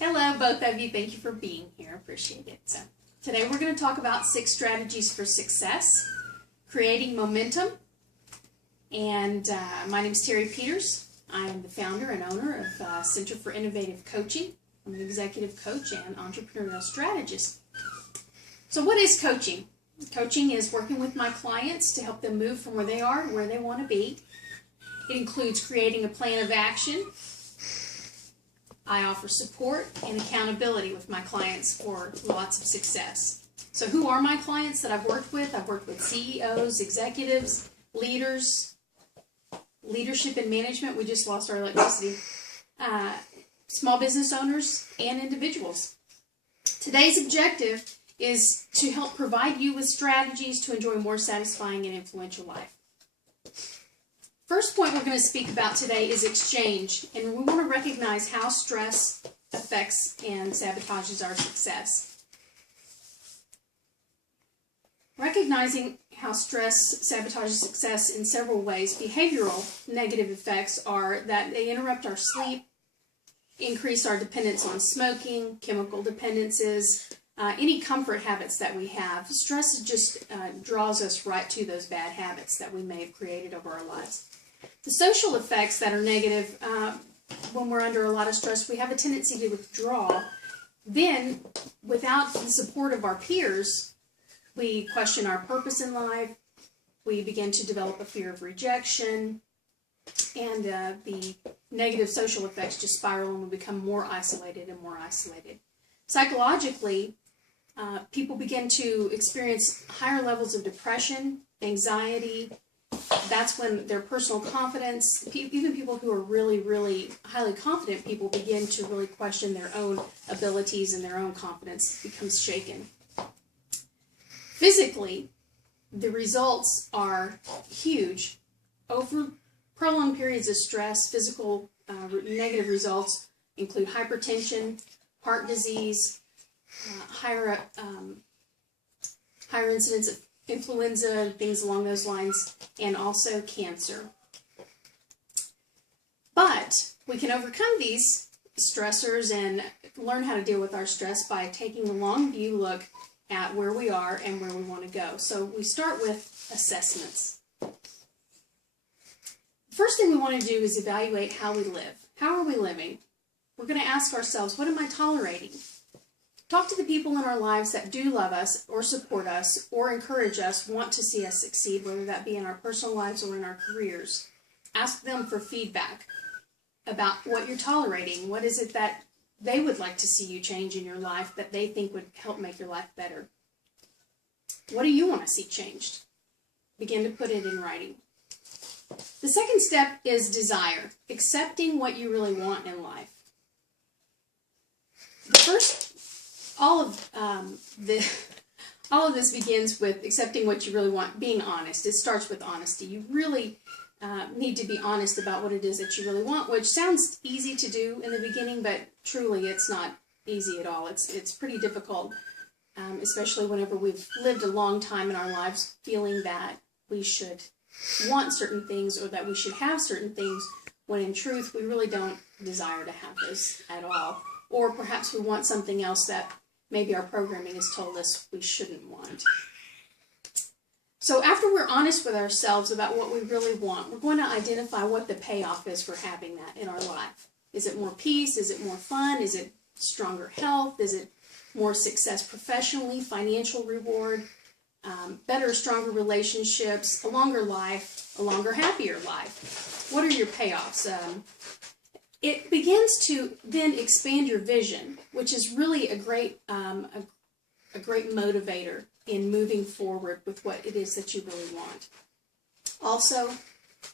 Hello, both of you. Thank you for being here. Appreciate it. So, today we're going to talk about 6 strategies for success, creating momentum. And my name is Terri Peters. I am the founder and owner of Center for Innovative Coaching. I'm an executive coach and entrepreneurial strategist. So, what is coaching? Coaching is working with my clients to help them move from where they are to where they want to be. It includes creating a plan of action. I offer support and accountability with my clients for lots of success. So who are my clients that I've worked with? I've worked with CEOs, executives, leaders, leadership and management. We just lost our electricity. Small business owners and individuals. Today's objective is to help provide you with strategies to enjoy a more satisfying and influential life. First point we're going to speak about today is exchange, and we want to recognize how stress affects and sabotages our success. Recognizing how stress sabotages success in several ways, behavioral negative effects are that they interrupt our sleep, increase our dependence on smoking, chemical dependencies, any comfort habits that we have. Stress just draws us right to those bad habits that we may have created over our lives. The social effects that are negative, when we're under a lot of stress, we have a tendency to withdraw. Then, without the support of our peers, we question our purpose in life. We begin to develop a fear of rejection. And the negative social effects just spiral and we become more isolated and more isolated. Psychologically, people begin to experience higher levels of depression, anxiety. That's when their personal confidence, even people who are really, really highly confident people, begin to really question their own abilities, and their own confidence becomes shaken. Physically, the results are huge. Over prolonged periods of stress, physical negative results include hypertension, heart disease, higher incidence of influenza and things along those lines, and also cancer. But we can overcome these stressors and learn how to deal with our stress by taking a long view look at where we are and where we want to go. So we start with assessments. The first thing we want to do is evaluate how we live. How are we living? We're going to ask ourselves, what am I tolerating? Talk to the people in our lives that do love us or support us or encourage us, want to see us succeed, whether that be in our personal lives or in our careers. Ask them for feedback about what you're tolerating. What is it that they would like to see you change in your life that they think would help make your life better? What do you want to see changed? Begin to put it in writing. The second step is desire, accepting what you really want in life. The first All of this begins with accepting what you really want, being honest. It starts with honesty. You really need to be honest about what it is that you really want, which sounds easy to do in the beginning, but truly it's not easy at all. It's pretty difficult, especially whenever we've lived a long time in our lives feeling that we should want certain things or that we should have certain things, when in truth we really don't desire to have those at all. Or perhaps we want something else that maybe our programming has told us we shouldn't want. So after we're honest with ourselves about what we really want, we're going to identify what the payoff is for having that in our life. Is it more peace? Is it more fun? Is it stronger health? Is it more success professionally, financial reward, better, stronger relationships, a longer life, a longer, happier life? What are your payoffs? It begins to then expand your vision, which is really a great motivator in moving forward with what it is that you really want. Also,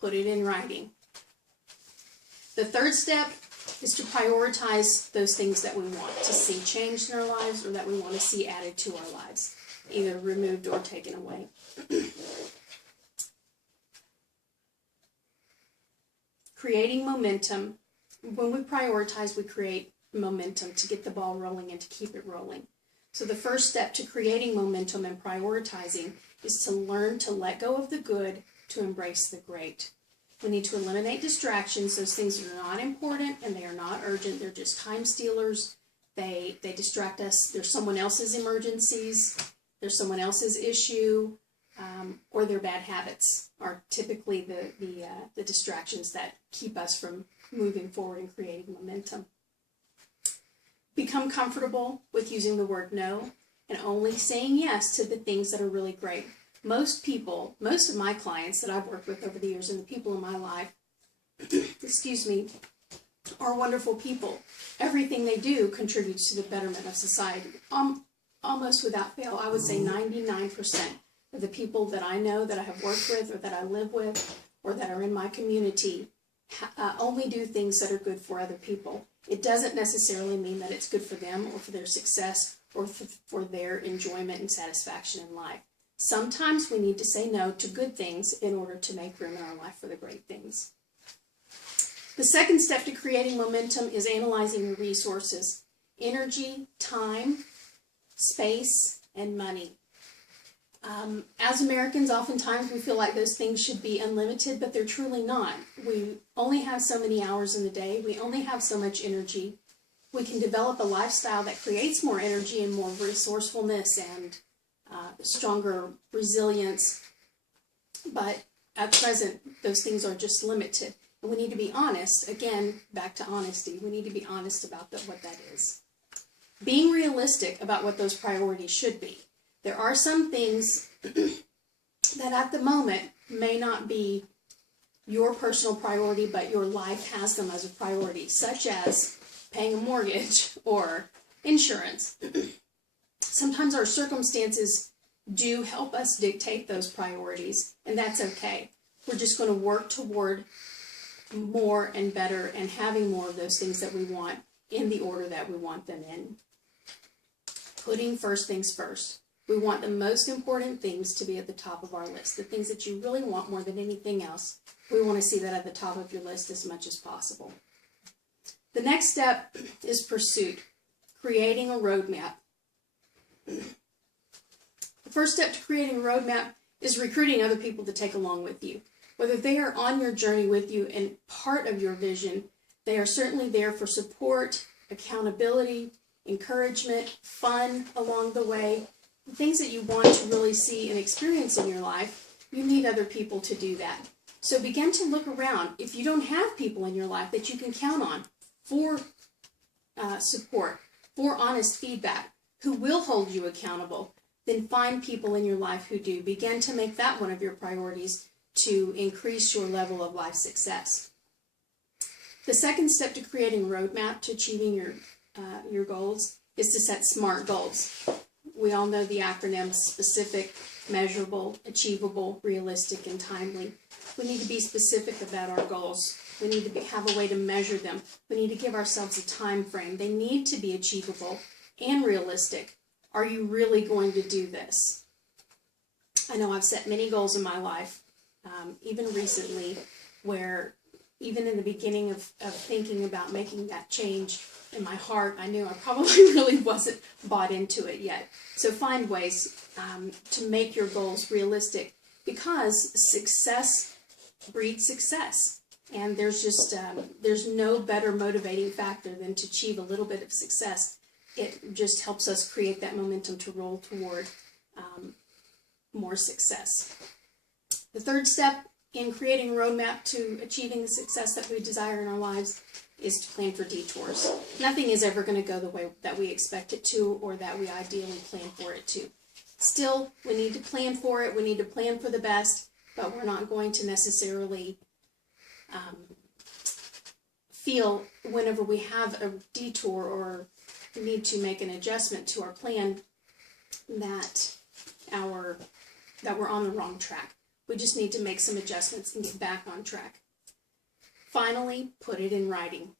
put it in writing. The third step is to prioritize those things that we want to see changed in our lives or that we want to see added to our lives, either removed or taken away. Creating momentum. When we prioritize, we create momentum to get the ball rolling and to keep it rolling. So the first step to creating momentum and prioritizing is to learn to let go of the good to embrace the great. We need to eliminate distractions, those things that are not important and they are not urgent. They're just time stealers. They distract us. There's someone else's emergencies. There's someone else's issue. Or their bad habits are typically the distractions that keep us from moving forward and creating momentum. Become comfortable with using the word no and only saying yes to the things that are really great. Most of my clients that I've worked with over the years and the people in my life, excuse me, are wonderful people. Everything they do contributes to the betterment of society. Almost without fail, I would say 99% of the people that I know, that I have worked with, or that I live with, or that are in my community, only do things that are good for other people. It doesn't necessarily mean that it's good for them or for their success or for their enjoyment and satisfaction in life. Sometimes we need to say no to good things in order to make room in our life for the great things. The second step to creating momentum is analyzing your resources: energy, time, space, and money. As Americans, oftentimes we feel like those things should be unlimited, but they're truly not. We only have so many hours in the day. We only have so much energy. We can develop a lifestyle that creates more energy and more resourcefulness and stronger resilience. But at present, those things are just limited. And we need to be honest. Again, back to honesty. We need to be honest about what that is. Being realistic about what those priorities should be. There are some things that at the moment may not be your personal priority, but your life has them as a priority, such as paying a mortgage or insurance. Sometimes our circumstances do help us dictate those priorities, and that's okay. We're just going to work toward more and better and having more of those things that we want in the order that we want them in. Putting first things first. We want the most important things to be at the top of our list. The things that you really want more than anything else, we want to see that at the top of your list as much as possible. The next step is pursuit, creating a roadmap. The first step to creating a roadmap is recruiting other people to take along with you. Whether they are on your journey with you and part of your vision, they are certainly there for support, accountability, encouragement, fun along the way. The things that you want to really see and experience in your life, you need other people to do that. So begin to look around. If you don't have people in your life that you can count on for support, for honest feedback, who will hold you accountable, then find people in your life who do. Begin to make that one of your priorities to increase your level of life success. The second step to creating a roadmap to achieving your goals is to set SMART goals. We all know the acronyms: specific, measurable, achievable, realistic, and timely. We need to be specific about our goals. We need to have a way to measure them. We need to give ourselves a time frame. They need to be achievable and realistic. Are you really going to do this? I know I've set many goals in my life, even recently, where even in the beginning of thinking about making that change in my heart, I knew I probably really wasn't bought into it yet. So find ways to make your goals realistic, because success breeds success. And there's just, there's no better motivating factor than to achieve a little bit of success. It just helps us create that momentum to roll toward more success. The third step in creating a roadmap to achieving the success that we desire in our lives is to plan for detours. Nothing is ever going to go the way that we expect it to or that we ideally plan for it to. Still, we need to plan for it. We need to plan for the best, but we're not going to necessarily feel whenever we have a detour or we need to make an adjustment to our plan that we're on the wrong track. We just need to make some adjustments and get back on track. Finally, put it in writing.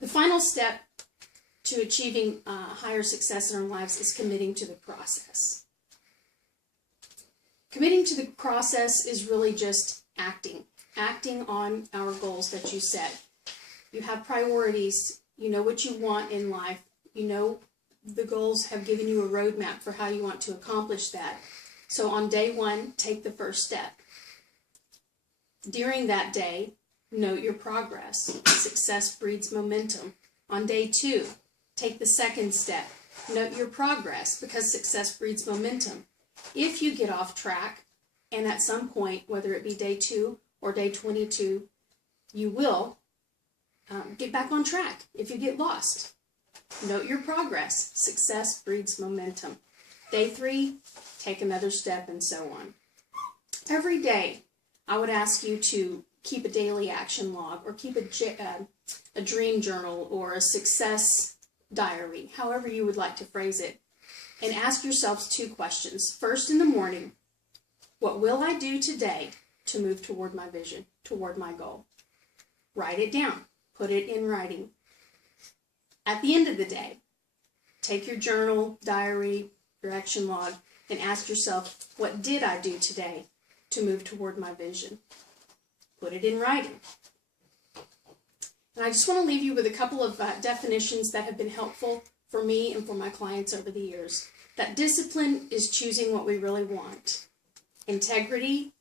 The final step to achieving higher success in our lives is committing to the process. Committing to the process is really just acting on our goals that you set. You have priorities. You know what you want in life. You know the goals have given you a roadmap for how you want to accomplish that. So on day one, take the first step. During that day, note your progress. Success breeds momentum. On day 2, take the second step. Note your progress, because success breeds momentum. If you get off track, and at some point, whether it be day 2 or day 22, you will get back on track if you get lost. Note your progress. Success breeds momentum. Day 3, take another step, and so on. Every day, I would ask you to keep a daily action log, or keep a dream journal, or a success diary, however you would like to phrase it, and ask yourselves 2 questions. First, in the morning, what will I do today to move toward my vision, toward my goal? Write it down. Put it in writing. At the end of the day, take your journal, diary, your action log, and ask yourself, what did I do today to move toward my vision? Put it in writing. And I just want to leave you with a couple of definitions that have been helpful for me and for my clients over the years. That discipline is choosing what we really want. Integrity,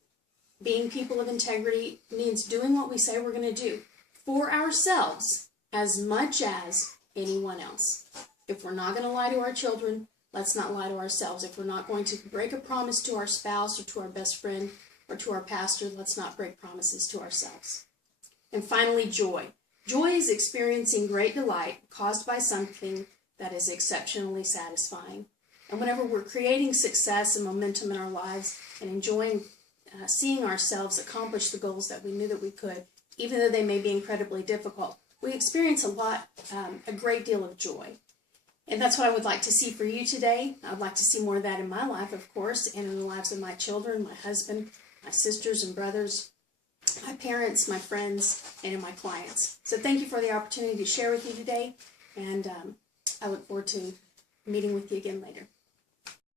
being people of integrity, means doing what we say we're going to do for ourselves as much as anyone else. If we're not going to lie to our children, let's not lie to ourselves. If we're not going to break a promise to our spouse or to our best friend or to our pastor, let's not break promises to ourselves. And finally, joy. Joy is experiencing great delight caused by something that is exceptionally satisfying. And whenever we're creating success and momentum in our lives and enjoying seeing ourselves accomplish the goals that we knew that we could, even though they may be incredibly difficult, we experience a great deal of joy. And that's what I would like to see for you today. I'd like to see more of that in my life, of course, and in the lives of my children, my husband, my sisters and brothers, my parents, my friends, and in my clients. So thank you for the opportunity to share with you today, and I look forward to meeting with you again later.